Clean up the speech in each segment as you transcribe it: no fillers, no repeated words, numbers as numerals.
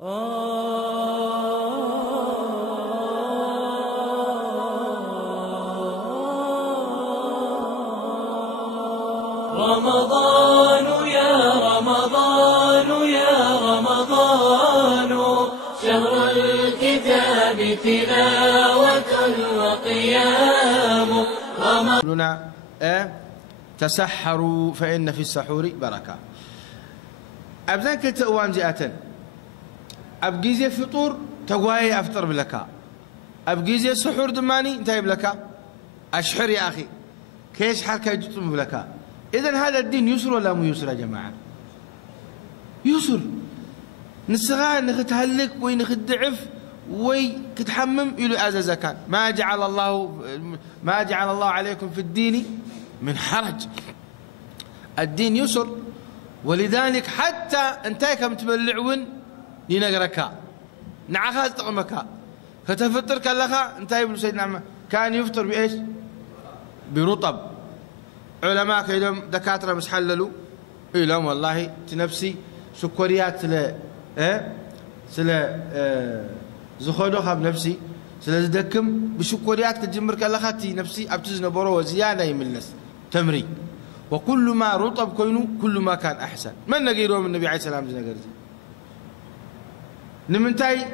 رمضان يا رمضان يا رمضان شهر الكتاب تلاوة وقيام لنا تسحروا فإن في السحور بركة. أبزان كلتا أوان زيئة أبجيزي فطور تقواي أفطر بلكا أبجيزي سحور دماني انتهي بلكا أشحر يا أخي كيش حركة يجتم بلكا. إذن هذا الدين يسر ولا مو يسر يا جماعة؟ يسر. نسغى نختهلك وينخدعف ويكتحمم يلو أزازا كان ما جعل الله عليكم في الدين من حرج. الدين يسر، ولذلك حتى انتي كم تبلعون ينقركا نعخاز تقمكا فتفطر كلخا انتي يقول سيدنا كان يفطر بإيش؟ برطب. علماء كيدهم دكاترة مش حللوا لهم والله تنفسي سكريات سلا زخودو خاب نفسي سلا زدكم بسكريات كتجمر كلخا تي نفسي ابتزن برو زيادة يملس تمري. وكل ما رطب كينو كل ما كان أحسن. من نقيروا من النبي عليه السلام زي نقرز نمنتاي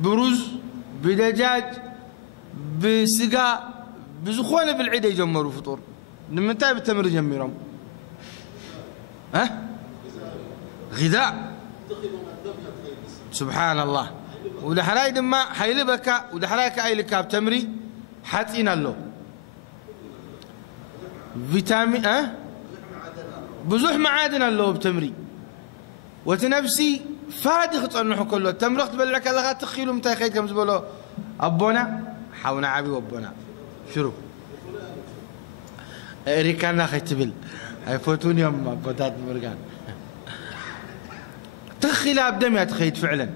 بروز بدجاج بسقا بزخونة بالعيد يجمروا فطور. نمنتاي بالتمر يجمرهم غذاء سبحان الله. ودحراي دما حيلبك ودحراي كاي لكاب تمري حاتين له فيتامين بزح معادن اللو بتمري وتنفسي فادي خطنحو كله تمرخ تبلعك الله تخيلو متى خيت كم زبلو ابونا حاونا عبي وابونا شرو ريكانا خيتبل هاي فوتون يوم بوتات مرقان تخيل بدمي تخيت فعلا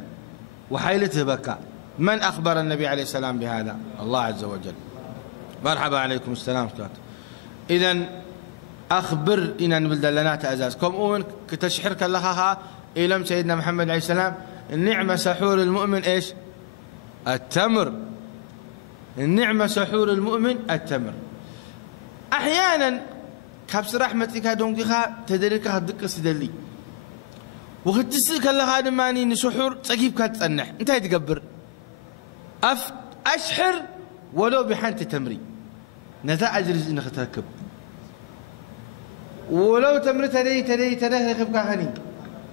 وحيلته بكى. من اخبر النبي عليه السلام بهذا؟ الله عز وجل. مرحبا عليكم السلام. اذا أخبر إن نبلدلنات أزازكم أون كتشحر كلها إلهم سيدنا محمد عليه السلام. النعمة سحور المؤمن إيش؟ التمر. النعمة سحور المؤمن التمر. أحيانا كابس رحمتك هادون كيخا تدريك هادك سدلي وختسك الله هذا ماني نسحور تجيب كاتنح أنت يتقبر أشحر ولو بحنت تمري نذا أجرز إنك تركب ولو تمر تري خبكا هني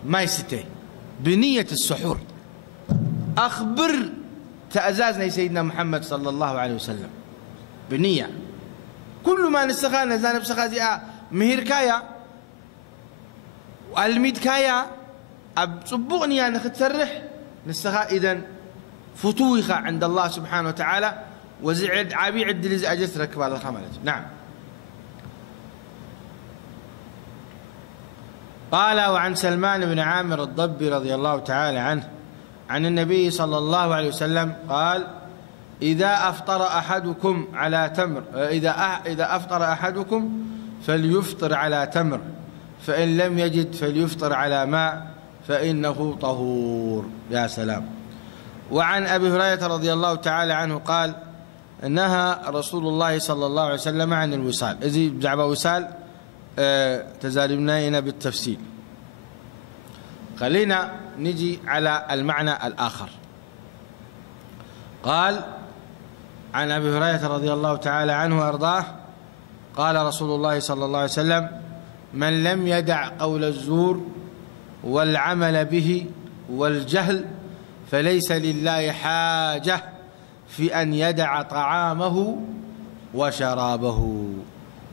ما يستي بنية السحور. أخبر تأزازنا سيدنا محمد صلى الله عليه وسلم بنية. كل ما نسخان نزان بسخازي مهير كايا والميد كايا أبصبغني أنا تسرح نسخا إذن فتوخ عند الله سبحانه وتعالى وزعد عبي عد لزي أجس ركب على الخمالة. نعم. قال وعن سلمان بن عامر الضبي رضي الله تعالى عنه عن النبي صلى الله عليه وسلم قال إذا أفطر أحدكم على تمر إذا أفطر أحدكم فليفطر على تمر فإن لم يجد فليفطر على ماء فإنه طهور. يا سلام. وعن أبي هريرة رضي الله تعالى عنه قال نهى رسول الله صلى الله عليه وسلم عن الوصال. إذا زعبا وصال تزالمنا بالتفصيل. خلينا نجي على المعنى الآخر. قال عن أبي هريرة رضي الله تعالى عنه وأرضاه قال رسول الله صلى الله عليه وسلم من لم يدع قول الزور والعمل به والجهل فليس لله حاجة في أن يدع طعامه وشرابه.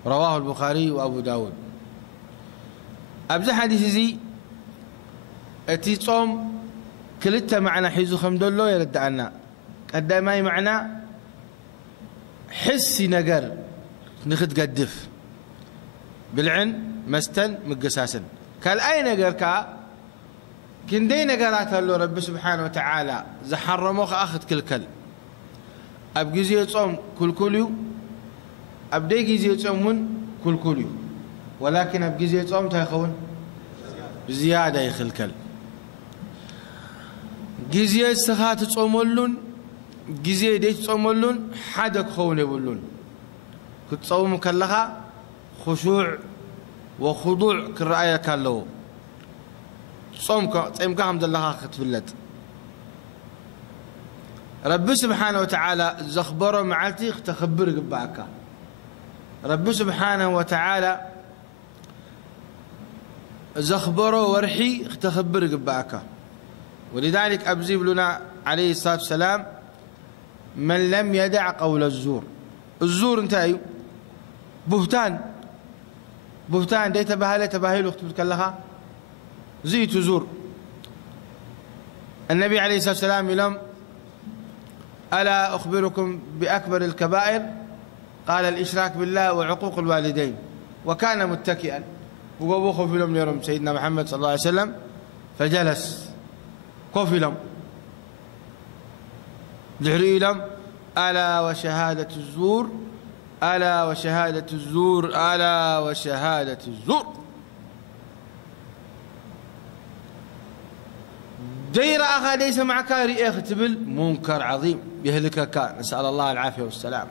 رواه البخاري وأبو داود. أبزح حديث زي أتي صوم كلتا معنا حيزو خمدولو يردعنا قدامي معنا حسي نقر نخد قدف بالعن مستن مقساسا قال أي نقر كا كندي نقرات الله رب سبحانه وتعالى زحر موخ أخذ كل أبقي زي صوم كل أبدي زي صومون كل ولكن أبقي زي صوم تاخون بزيادة يخلكل. جزية سخات تصوملون جزية ديت تصوملون حدك خون يبلون كتصوم كلها خشوع وخضوع كالرأي كالله صومك الحمد لله ختفلت رب سبحانه وتعالى زخبره معتي تخبر قبعك رب سبحانه وتعالى زخبره ورحي تخبر قبعك ولذلك أبزيب لنا عليه الصلاة والسلام من لم يدع قول الزور الزور انتهي بهتان دي تباهي اختبر كلها زيت زور النبي عليه الصلاة والسلام يلم ألا أخبركم بأكبر الكبائر قال الإشراك بالله وعقوق الوالدين وكان متكئا وقوخه في لم يرم سيدنا محمد صلى الله عليه وسلم فجلس كوفي لم جهري لم ألا وشهادة الزور ألا وشهادة الزور ألا وشهادة الزور دير أخا ليس معك رئي اختبل منكر عظيم يهلكك نسأل الله العافية والسلام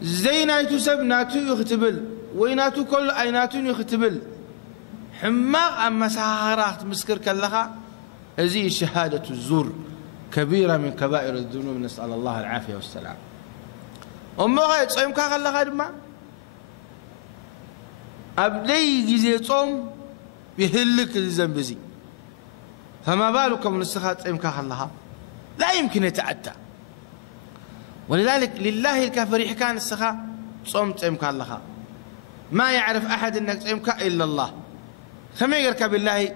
زيناتو سب ناتو يختبل ويناتو كل أيناتو يختبل حماق أما سهرات مسكر كلها هذه شهادة الزور كبيرة من كبائر الذنوب نسأل الله العافية والسلام أما غاية صيم كاخلها دما أبدي جزي صوم يهلك الذنب زي فما بالك من السخات صيم كاخلها لا يمكن يتعدى ولذلك لله الكافر كان السخاء صوم صيم كاخلها ما يعرف أحد أنك صيم إلا الله كما يركب بالله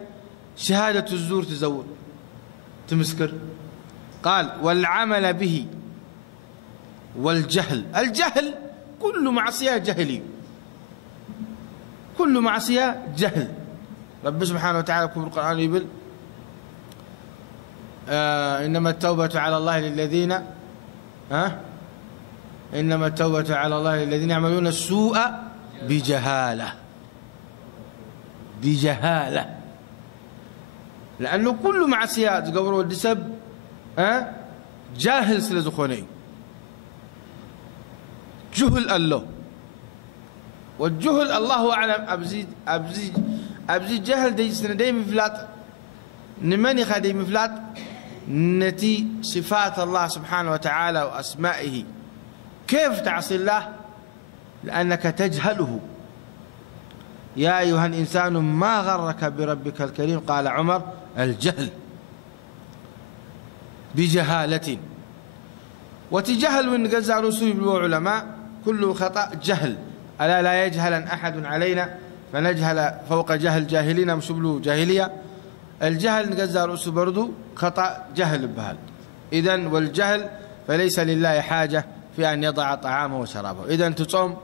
شهادة الزور تزور تمسكر قال والعمل به والجهل الجهل كل معصية جهلي كل معصية جهل رب سبحانه وتعالى في القرآن يقول إنما التوبة على الله للذين إنما التوبة على الله للذين يعملون السوء بجهالة لأنه كل معصيات قبره الدسب جاهل سلزخوني جهل الله والجهل الله أعلم أبزيد جهل دي سنة دي مفلات نماني خدي مفلات نتي صفات الله سبحانه وتعالى وأسمائه كيف تعصي الله لأنك تجهله يا أيها الإنسان ما غرك بربك الكريم قال عمر الجهل بجهالة وتجهل من جزء رسول بالعلماء كل خطأ جهل ألا لا يجهل أحد علينا فنجهل فوق جهل جاهلين مشبلو جاهلية الجهل نجزء رسول برضو خطأ جهل بهال إذن والجهل فليس لله حاجة في أن يضع طعامه وشرابه إذن تصوم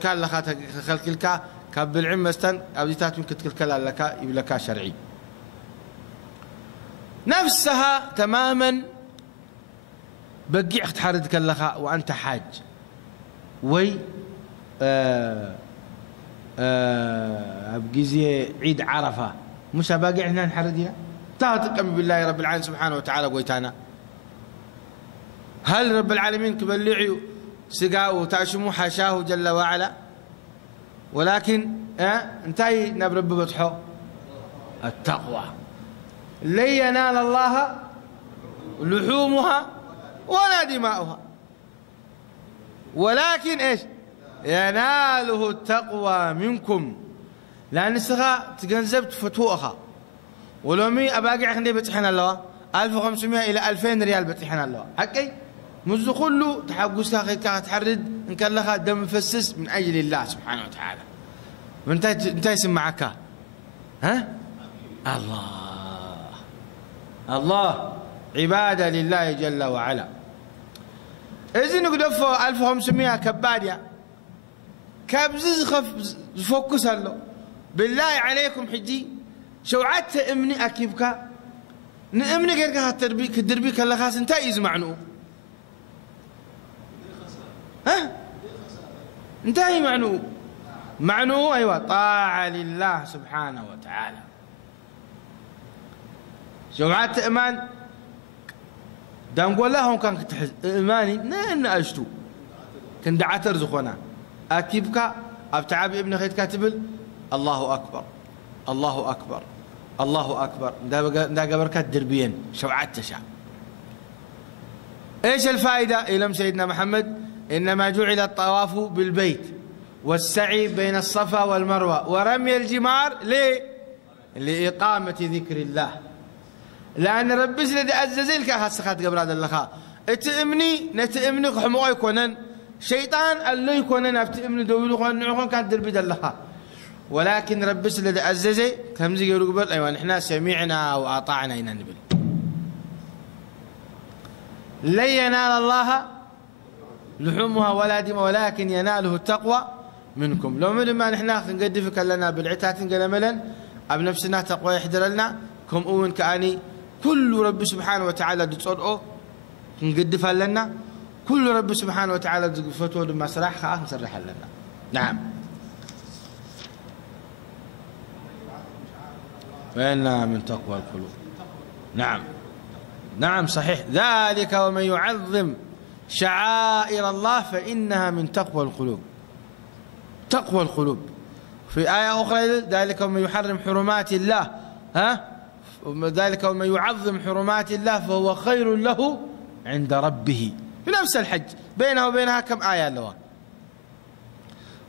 كان لخاتك خلق الكا كاب العلم مستن أبديتات من كتكلكلا لك يبلكا شرعي نفسها تماما بقيع تحردك لها وأنت حاج وي أبقي عيد عرفة مش باقي احنا نحردنا تهتكم بالله رب العالمين سبحانه وتعالى قويتانا هل رب العالمين كبلعي سقاه وتعشموا حاشاه جل وعلا ولكن انتهي نبرب بطحو التقوى لن ينال الله لحومها ولا دماؤها ولكن ايش يناله التقوى منكم لأن السخاء تجنزبت فتوءها ولو مي أباقي عندي بتحنا الله 1500 إلى 2000 ريال بتحنا الله حكي منذ كله تحقق كا تحرد إن كان لها دم مفسس من أجل الله سبحانه وتعالى وانت يسمعك الله عبادة لله جل وعلا إذن نقدفوا 1500 كبادية كابزز خف فوكس الله بالله عليكم حجي شوعت امني اكيبك نامني غيرك هتربيك الدربيك الله خاص انت يزمعنو انتهي معنو ايوه طاعه لله سبحانه وتعالى شوعات إيمان دام قول لهم كان تحز إيماني نحن أشتو كن دعتر زخونا أكيبك أبتعب ابن خيت كاتبل الله أكبر الله أكبر الله أكبر دا قبركات دربيين شوعات تشع إيش الفائدة إلى سيدنا محمد إنما جعل الطواف بالبيت والسعي بين الصفا والمروة ورمي الجمار ليه؟ لإقامة ذكر الله لأن ربي سلدي أززيلك هاسخات قبل هذا اللخاء نتأمني حموه يكونن شيطان اللي يكونن أفتأمني دويلو خان كانت دربي دلها ولكن ربي سلدي أززي كمزي يقولوا قبل أيوة نحن سمعنا وأطعنا إنا نبل لن ينال الله لحومها ولا دم ولكن يناله التقوى منكم لو من ما نحن نقدفك لنا بالعتات نقلملا أب نفسنا تقوى يحضر لنا كم أون كأني كل رب سبحانه وتعالى تصدقه نقدف لنا كل رب سبحانه وتعالى فتوى لما سرح خاف نسرح لنا نعم فإنها من تقوى القلوب نعم نعم صحيح ذلك ومن يعظم شعائر الله فإنها من تقوى القلوب تقوى القلوب في آية أخرى ذلك ومن يحرم حرمات الله ذلك ومن يعظم حرمات الله فهو خير له عند ربه في نفس الحج بينه وبينها كم آية لوا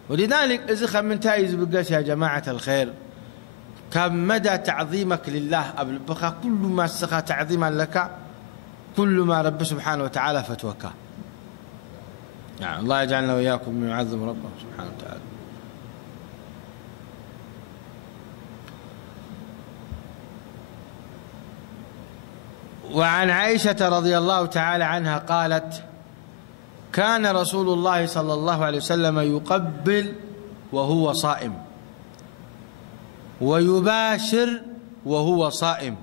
ولذلك إذا خمنتايز بقاس يا جماعة الخير كم مدى تعظيمك لله قبل بخا كل ما سخى تعظيما لك كل ما رب سبحانه وتعالى فتوكا يعني الله يجعلنا وإياكم من يعظم ربه سبحانه وتعالى وعن عائشة رضي الله تعالى عنها قالت كان رسول الله صلى الله عليه وسلم يقبل وهو صائم ويباشر وهو صائم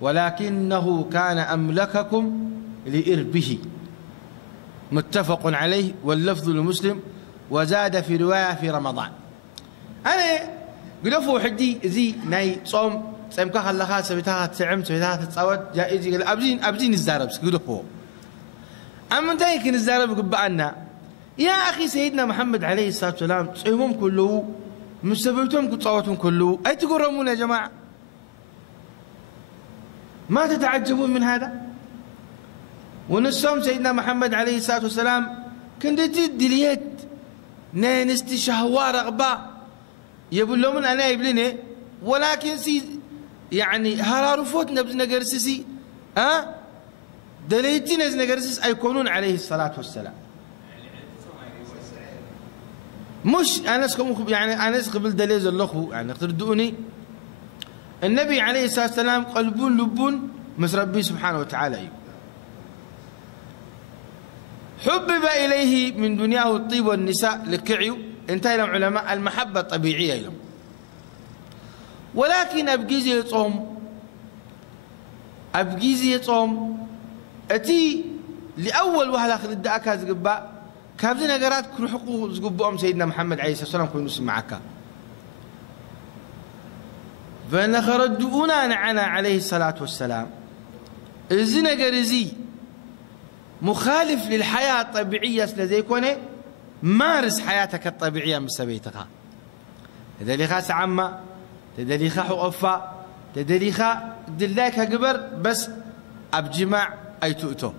ولكنه كان أملككم لإربه متفق عليه واللفظ لمسلم وزاد في رواية في رمضان أنا قلفوا حدي زي ناي صوم سمكا خلخا سبيتها تسعم سبيتها تتصوت جائزي قال أبزين الزارب قلفوا أما دايك الزارب قبعنا يا أخي سيدنا محمد عليه الصلاة والسلام تصيمهم كله مسببتهم كتصوتهم كله أي تقرمون يا جماعة ما تتعجبون من هذا ونصوم سيدنا محمد عليه الصلاة والسلام كنت دليت نستي شهوة رغبة يقول لهم أنا يبلني ولكن سي يعني هرارفوت نبز نقرسسي دليتي نز نقرسس أيكونون عليه الصلاة والسلام مش أنا يعني أنا قبل دليز اللخو يعني تردوني النبي عليه الصلاة والسلام قلبون لبون مس ربي سبحانه وتعالى حبب إليه من دنياه الطيب والنساء لكعيو انتهى لهم علماء المحبة الطبيعية لهم ولكن أبجيزي يصوم أتي لأول واحد آخر الدعاء زقباء كابزين أقرات كل حقوق زقباء سيدنا محمد عليه الصلاة والسلام كل نسمع معك فإن خردونا عنا عليه الصلاة والسلام الزنا قرزي مخالف للحياة الطبيعية لذي كونه مارس حياتك الطبيعية من سبيتها تدليخا سعمة تدليخا حقفة تدليخا دلاك قبر بس أبجماع أي تؤتو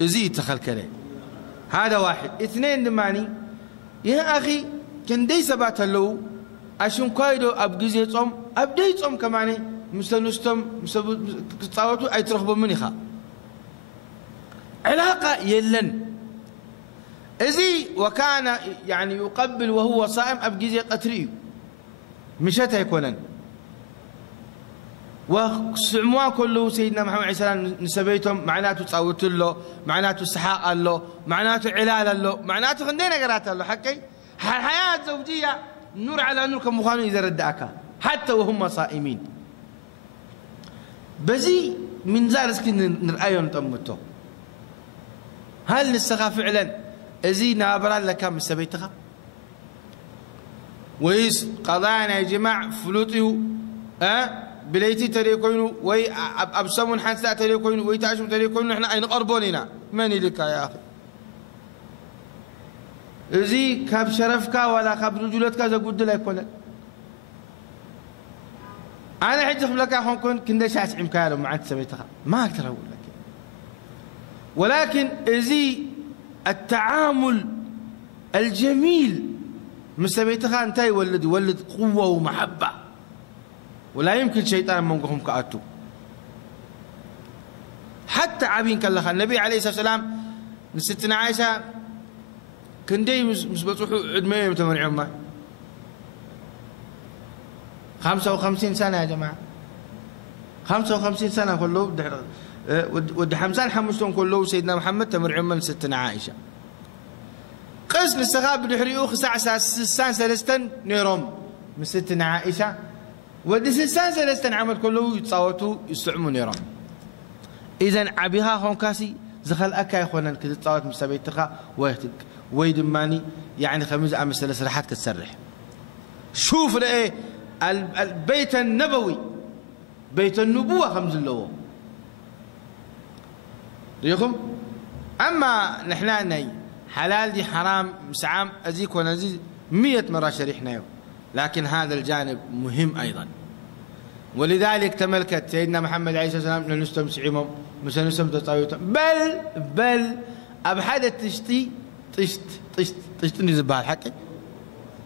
زي تخلك ليه هذا واحد اثنين دماني يا أخي كان دي سبات اللو أشون قايدو أبجيزي يصوم أبدي يصوم كماني مستنستم تصاوتو أي ترخبوا منيخا علاقة يلن إذي وكان يعني يقبل وهو صائم أبجيزي قتري مشتى يكونن وسموا كله سيدنا محمد عليه السلام نسبيتهم معناته تصوت له معناته سحاق له معناته علال له معناته خندينا قرات له حكي الحياة الزوجية نور على نور كمخانو إذا ردعك حتى وهم صائمين بزي من زارس كنا نرأيهم تمتو هل نسخى فعلا أزي نابران لك من سبيتها ويس قضانا يا جماعة فلوطيو بليتي تريكوينو وي أبسمون حنسا تريكوينو وي تعشم تريكوينو إحنا أين قربوننا من لك يا أخي إزي كاب شرفك ولا كاب رجولتك إذا قد لا يكون أنا حجة لك أخوان كنت شاس عمكالو مع أنت سميتها ما أقدر أقول لك ولكن إزي التعامل الجميل مسبيتها أنت يولد قوة ومحبة ولا يمكن شيطان منقهم كأتو حتى عبين كالله النبي عليه الصلاة والسلام من ستنا عائشة كندي مش بتروحوا عدمية متمر عمه 55 سنة يا جماعة 55 سنة كله ود حمزان حمشتون كله سيدنا محمد تمر عمه ستنا عائشة قسم السخاب بالحريوخ ساعة سان سلستن نيروم من ستنا عائشة ودي سان سلستن عمل كله يتصاوتوا يستعموا نيروم إذن عبيها هون كاسي زخل أكا يخونا كده تصاوت مسابيتها ويهتك ويدماني يعني خميس أمس ثلاث راحات كتسرح شوف لإيه البيت النبوي بيت النبوة خمس اللوه ريكم أما نحنا ناي حلال دي حرام مسعام أزيك ونزيد 100 مرة شريحنا يوم لكن هذا الجانب مهم أيضا ولذلك تملكت سيدنا محمد عليه الصلاة والسلام لنستم سعيمهم مسنستم تطاويتهم بل أبحد تشتي طشت نزبها الحكي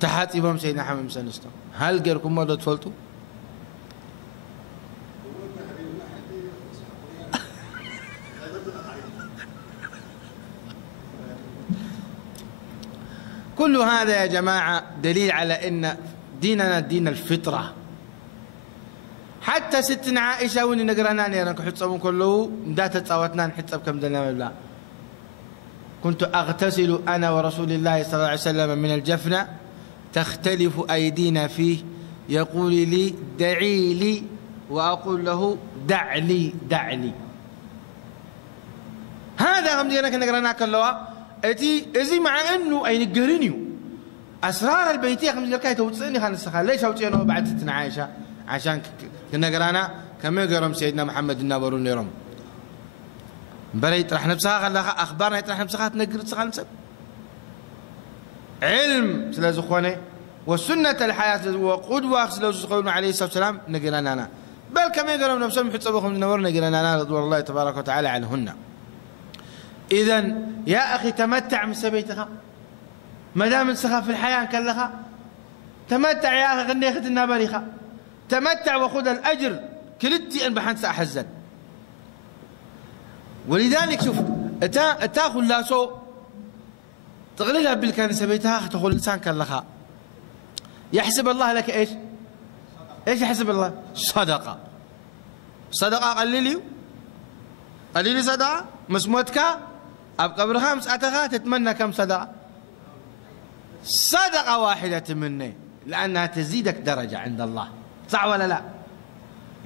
تحت إمام سيدنا محمد مسنستم هل غيركم مرة تفلتوا كل هذا يا جماعة دليل على أن ديننا دين الفطرة حتى ستنا عائشة وني نقرأنا نيران كحصبون كله ندات تصاوتنا نحصب كم دنا مبلا كنت أغتسل أنا ورسول الله صلى الله عليه وسلم من الجفنة تختلف أيدينا فيه يقول لي دعي لي وأقول له دع لي هذا هم دينا كنقرأنا كله أتي إزي مع إنه أي نقرنيو أسرار البيتية خمس لكاي توصلني خان السخال ليش أوتينه بعد ستنا عائشة عشان كنا قرانا كم يقرم سيدنا محمد النابرون نيرم بريت راح نفسها خلاها أخبارنا راح نفسها تنقر تسخال نسب علم سلازخواني والسنة الحياة وقدوة سلازخواني عليه الصلاة والسلام نقرانا أنا بل كم يقرم نفسهم حتى النور نقرانا أنا رضوان الله تبارك وتعالى عنهن إذن يا أخي تمتع من سبيتها ما دام انسخها في الحياة كلها تمتع يا أخي غني أخذ النابريخة تمتع وخذ الأجر كلتي أن بحنس أحزن ولذلك شوف تاخذ لاسو تغللها بالكان سبيتها تاخذ لسان كلها يحسب الله لك إيش يحسب الله صدقة قليلي صدقة مسموتك أبقى خمس أتغا تتمنى كم صدقة واحدة مني لأنها تزيدك درجة عند الله صح ولا لا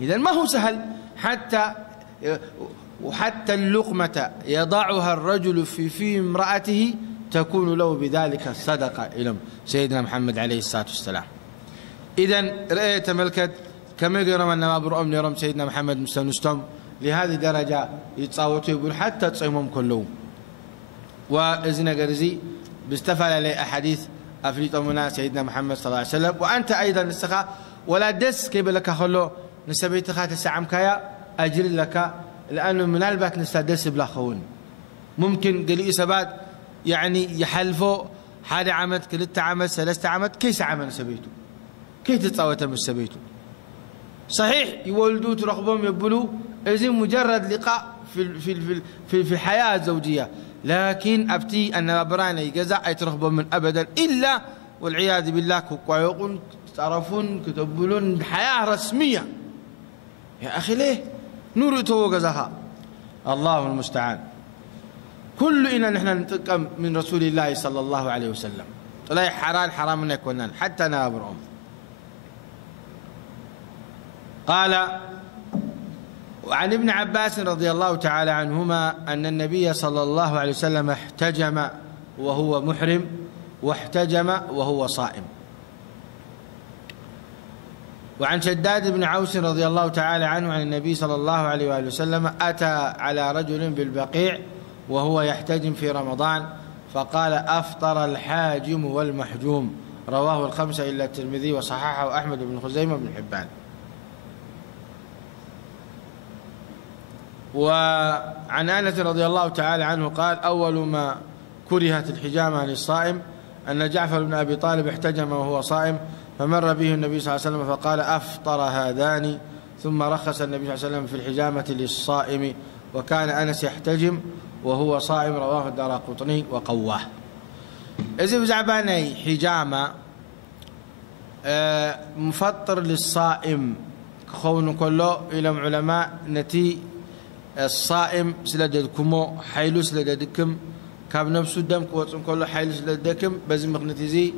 إذن ما هو سهل حتى اللقمة يضعها الرجل في امرأته تكون له بذلك الصدقة إلى سيدنا محمد عليه الصلاة والسلام إذن رأيت ملكت كما يرم أن ما برؤم يرم سيدنا محمد مستنستم لهذه الدرجة يتصاوتوا يقول حتى تصيمهم كلهم وإذن قرزي بيستفعل عليه أحاديث أفريط منا سيدنا محمد صلى الله عليه وسلم وأنت أيضا نسخة ولا دس كيف لك خلو نسبيت خات السعم كيا أجر لك لأنه من البات نستدس بلا خون ممكن قلي إسبات يعني يحلفوا حادي عمد كلت عمد ثلاثة عمد كيس عمل سبيته كيف تتصاوت من سبيته صحيح يولدوا ترغبهم يبلوا إذن مجرد لقاء في الحياة الزوجية لكن أبتي أن برانا يجزع يترغبون من أبدا إلا والعياذ بالله كوكوايقون تعرفون كتبولون حياة رسمية يا أخي ليه نور تو جزاها الله المستعان كل إن نحن ننتقم من رسول الله صلى الله عليه وسلم طلع حرام من يكونن حتى نابرهم قال وعن ابن عباس رضي الله تعالى عنهما أن النبي صلى الله عليه وسلم احتجم وهو محرم واحتجم وهو صائم وعن شداد بن عوس رضي الله تعالى عنه عن النبي صلى الله عليه وآله وسلم أتى على رجل بالبقيع وهو يحتجم في رمضان فقال أفطر الحاجم والمحجوم، رواه الخمسة إلا الترمذي وصححه أحمد بن خزيمة بن حبان. وعن أنس رضي الله تعالى عنه قال أول ما كرهت الحجامة للصائم أن جعفر بن أبي طالب احتجم وهو صائم فمر به النبي صلى الله عليه وسلم فقال أفطر هذان، ثم رخص النبي صلى الله عليه وسلم في الحجامة للصائم، وكان أنس يحتجم وهو صائم، رواه الدارقطني وقواه. إذا بزعباني حجامة مفطر للصائم خون كله إلى علماء نتي الصائم سلدكمو حيلو سلدكم كاب نفسه دم كوتن كله حيلو سلدكم بزم مغنتيزي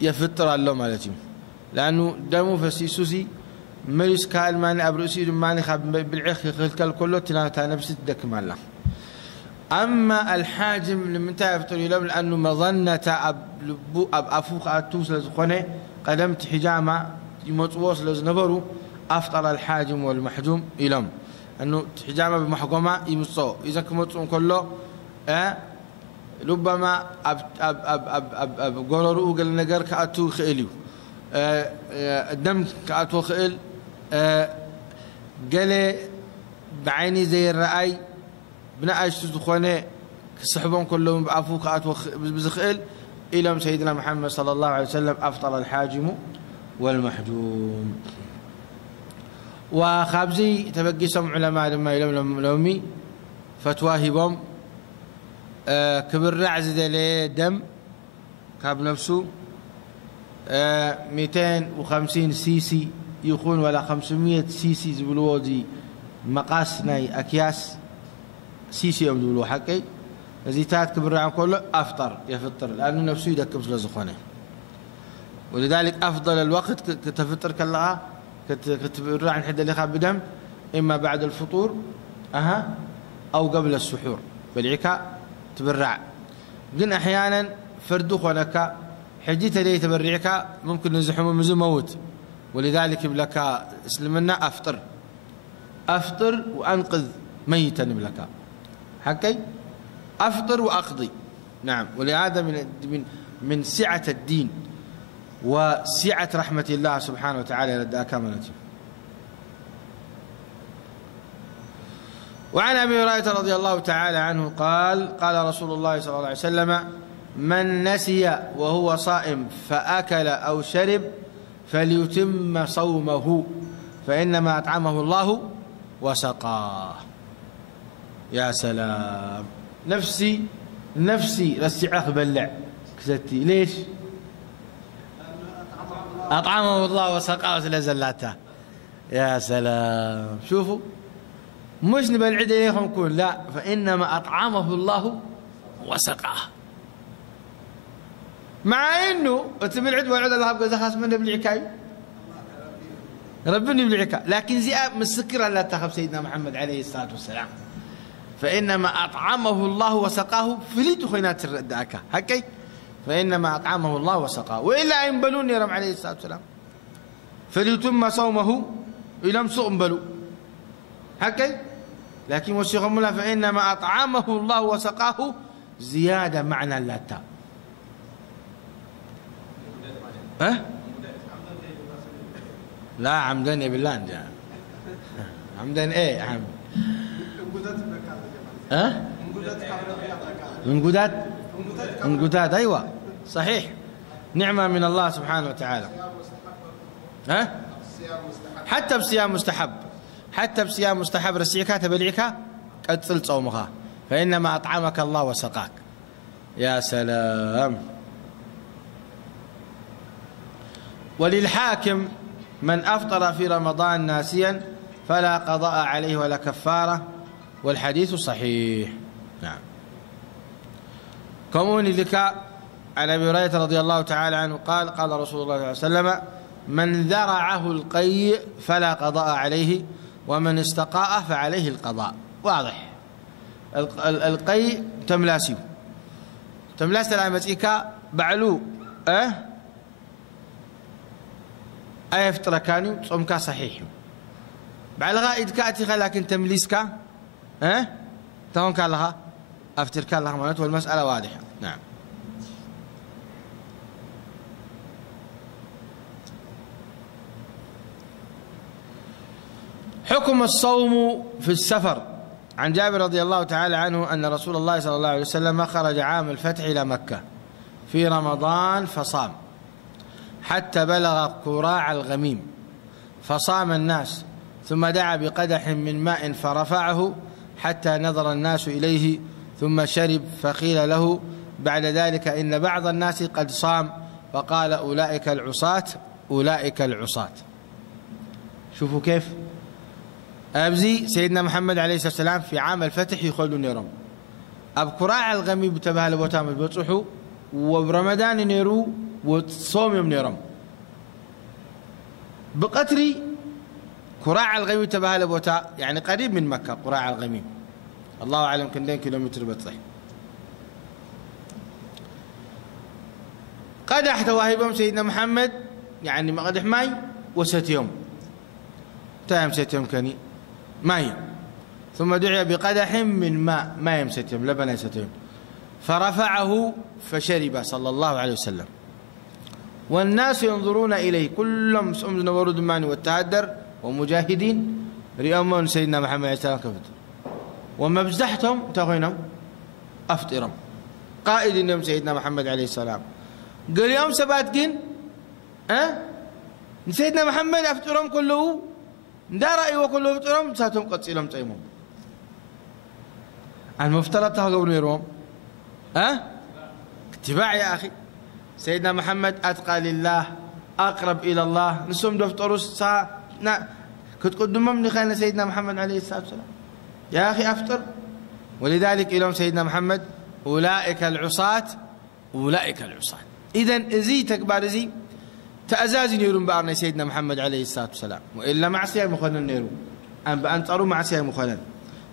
يفطر الله مالتي، لأنه دمه فسيسوسي مريس كال ماني أبرسي ماني خاب بالعخ خلك كله تنا نفس الدكم الله. أما الحاجم لمن تفطر يلوم لأنه مظنة أب أفوق أتوس لزخنة قدمت حجامة يموتوس لزنبرو أفطر الحاجم والمحجوم يلوم أنه حجامة بمحجومة يمصو إذا كموتون كله ربما أب قرروا قال نجار كأتو خيليو الدم كأتو خيل قال بعيني زي الرأي بناء تدخونه كسحبون كلهم بعفو كأتو بزخيل إلى سيدنا محمد صلى الله عليه وسلم أفطر الحاجم والمحجوم. وخابزي تبقيسهم علماء لما يلوم لومي فتواهبهم كبر رعز ذلك دم كاب نفسه 250 سيسي يخون ولا 500 سيسي زبلوودي مقاسناي أكياس سيسي يوم دولو حكي زيتات كبر عن كله أفطر يفطر لأنه نفسه يدكب سلزخونه، ولذلك أفضل الوقت كتفطر كلها كتبر عن حد اللي خاب بدم إما بعد الفطور أو قبل السحور بالعكاء تبرع. قلنا أحيانا فردوخ ولك حجيت لي تبرعك ممكن نزحهم مزو موت، ولذلك بلك اسلمنا أفطر وأنقذ ميتا بلك حكي أفطر وأقضي. نعم، ولهذا من سعة الدين وسعة رحمة الله سبحانه وتعالى لدى كاملته. وعن أبي هريرة رضي الله تعالى عنه قال قال رسول الله صلى الله عليه وسلم من نسي وهو صائم فأكل أو شرب فليتم صومه فإنما أطعمه الله وسقاه. يا سلام، نفسي رسعه بلع كستي ليش؟ أطعمه الله وسقاه سلازلاته. يا سلام، شوفوا مش نبى العيد عليهم نقول لا، فإنما أطعمه الله وسقاه، مع إنه تبي العيد والعيد الله بقى خاص منه بالعكاية ربنا بالعكاية، لكن زياء مسكرة لا تخاف سيدنا محمد عليه الصلاة والسلام. فإنما أطعمه الله وسقاه فليت خينات الرداكة هكي، فإنما أطعمه الله وسقاه، وإلا ينبلون يرم عليه الصلاة والسلام فليتم صومه إلى مسوء بلو هكي. لكن وشيخ الله فإنما أطعمه الله وسقاه زيادة معنى اللتا لا عمدان بالله انت عمدان ايه عم انقداد ايوه صحيح، نعمة من الله سبحانه وتعالى. حتى بصيام مستحب رسيكا تبلعك قد صلت صومها، فإنما أطعمك الله وسقاك. يا سلام. وللحاكم من أفطر في رمضان ناسيا فلا قضاء عليه ولا كفارة، والحديث صحيح. نعم. كمون لك عن أبي هريرة رضي الله تعالى عنه قال قال رسول الله صلى الله عليه وسلم من ذرعه القي فلا قضاء عليه ومن استقاء فعليه القضاء. واضح. القي تملاسيو تملاس تلامتيكا بعلو أي فترة كانوا صومك صحيح بعلغا إذ كأتي لكن تمليسك تهون كان لها أفتر كان لها مالت والمسألة واضحة. نعم. حكم الصوم في السفر. عن جابر رضي الله تعالى عنه أن رسول الله صلى الله عليه وسلم خرج عام الفتح إلى مكة في رمضان فصام حتى بلغ قراع الغميم فصام الناس ثم دعا بقدح من ماء فرفعه حتى نظر الناس إليه ثم شرب فقيل له بعد ذلك إن بعض الناس قد صام فقال أولئك العصاة أولئك العصاة. شوفوا كيف أبزي سيدنا محمد عليه الصلاة والسلام في عام الفتح يخلوا نيرهم أبقراع الغميم بتبهل بوتام بتصحوا وبرمضان نيرو وتصوم يوم نيرهم بقتري قراع الغميم تبهل بوتا يعني قريب من مكة قراع الغميم الله أعلم كم كيلومتر بتصح قدح تواهبهم سيدنا محمد يعني ما قدح ماي وست يوم تايم ست يوم كاني ماي ثم دعي بقدح من ماء ما يمست يوم لبن ست يوم فرفعه فشرب صلى الله عليه وسلم والناس ينظرون إليه كلهم سمد ورود ماني والتهدر ومجاهدين ريامون سيدنا محمد عليه السلام كفت وما بزحتهم تغينهم أفطرهم قائد يوم سيدنا محمد عليه السلام قال يوم سبات جن سيدنا محمد أفطرهم كله دا رأي وكله أفطرهم ساتهم قتلهم تيمهم المفترض تهجون يروم اتباع يا أخي سيدنا محمد أتقى لله أقرب إلى الله نسوم دفتروا الساعة كنت قدمهم من خلال سيدنا محمد عليه الصلاة والسلام يا أخي أفطر ولذلك إلهم سيدنا محمد أولئك العصاة أولئك العصاة إذن إزي تكبر إزي تأزازي نيرون بأرنا سيدنا محمد عليه الصلاة والسلام وإلا معصية مخلنا نيرون أن بأنطروا معصية مخلنا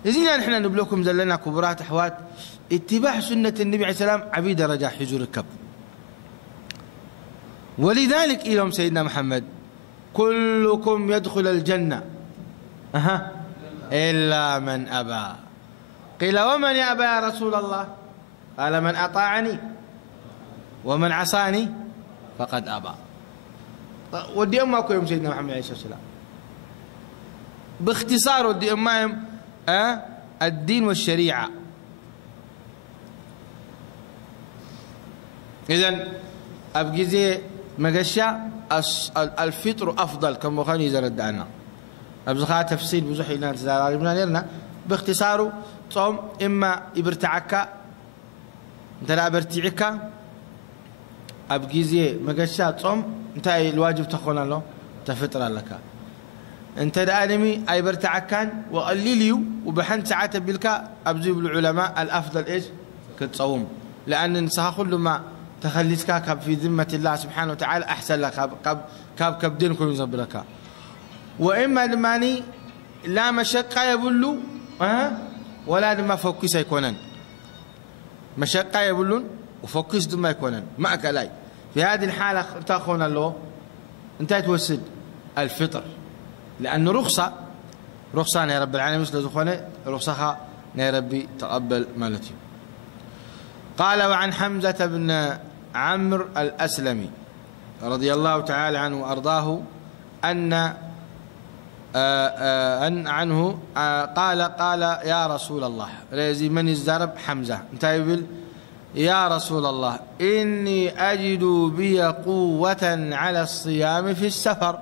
إذن نحن نبلوكم زلنا كبرات أحوات اتباع سنة النبي عليه السلام عبيد رجاء حجور الكب ولذلك إلهم سيدنا محمد كلكم يدخل الجنة إلا من أبى قيل ومن يأبى يا رسول الله قال من أطاعني ومن عصاني فقد أبى ودي أمكم يوم سيدنا محمد عليه الصلاة والسلام باختصار ودي أمهم الدين والشريعة. إذن أبقي زي مقشة الفطر أفضل كما خاني يزرد عنا أبزخها تفصيل بزحي لنا تزاراري بنا لنا باختصاره صوم إما إبرتعكا انت لا برتعكا أبقي زي مقشة صوم انت الواجب تخونا له تفطر لك انت الآدمي أي برتعكان وقليليو وبحن ساعات بالكا أبزي بالعلماء الأفضل إيش كتصوم لأن نسها كل ما تخليتك في ذمة الله سبحانه وتعالى أحسن لك كاب دينكم يزب لك وإما لماني لا مشقة يبلو ولا لما فوكس يكونن مشقة يبلون وفوكس دم يكونن معك لاي في هذه الحالة تأخذون له أنت توسد الفطر لأنه رخصة يا رب العالمين مثل ذخونه رخصة يا ربي تقبل مالتي. قال وعن حمزة بن عمرو الأسلمي رضي الله تعالى عنه وأرضاه أن عنه قال يا رسول الله ريزي من الزرب حمزة انتهي يا رسول الله إني أجد بي قوة على الصيام في السفر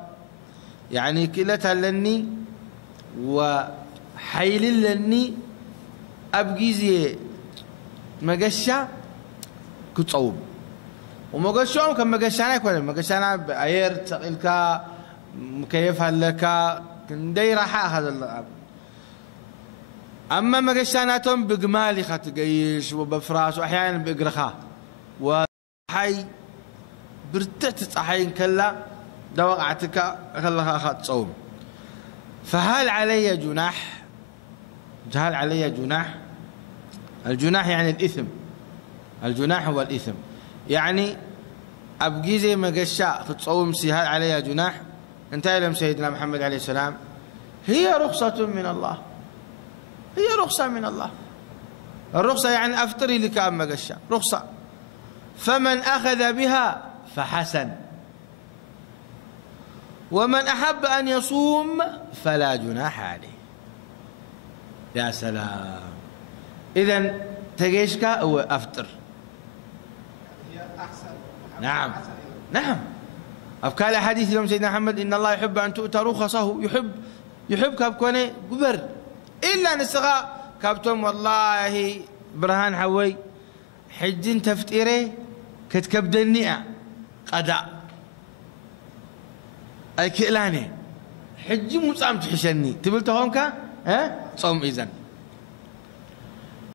يعني كلتها لني وحيل لني أبقي زي مقشة كتصوم ومقشة كم مقشة يكون مقشة بأير تقلك مكيف هلك كندي راح هذا اللعب أما مقشاناتهم بقمالي خاتقيش وبفراس وأحيانا بإقرخا وحي برتعت أحيان كلا دوقعتك خلها أخذ تصوم فهل علي جناح؟ هل علي جناح؟ الجناح يعني الإثم الجناح هو الإثم يعني أبقي زي ما قشاء تصوم سي هل علي جناح؟ انتهى لهم سيدنا محمد عليه السلام هي رخصة من الله، هي رخصة من الله. الرخصة يعني أفطري لك أما قشا رخصة، فمن أخذ بها فحسن، ومن أحب أن يصوم فلا جناح عليه. يا سلام، إذن تجيشك هو أفطر. نعم نعم، أفكار حديث يوم سيدنا محمد إن الله يحب أن تؤتى رخصه، يحب كابكوني قبر إلا نسغى كابتم والله برهان حوي حجين تفتيري كتكبدني قداء أي كإلاني حجي مصام تحشني تبلتهم ها صوم إذن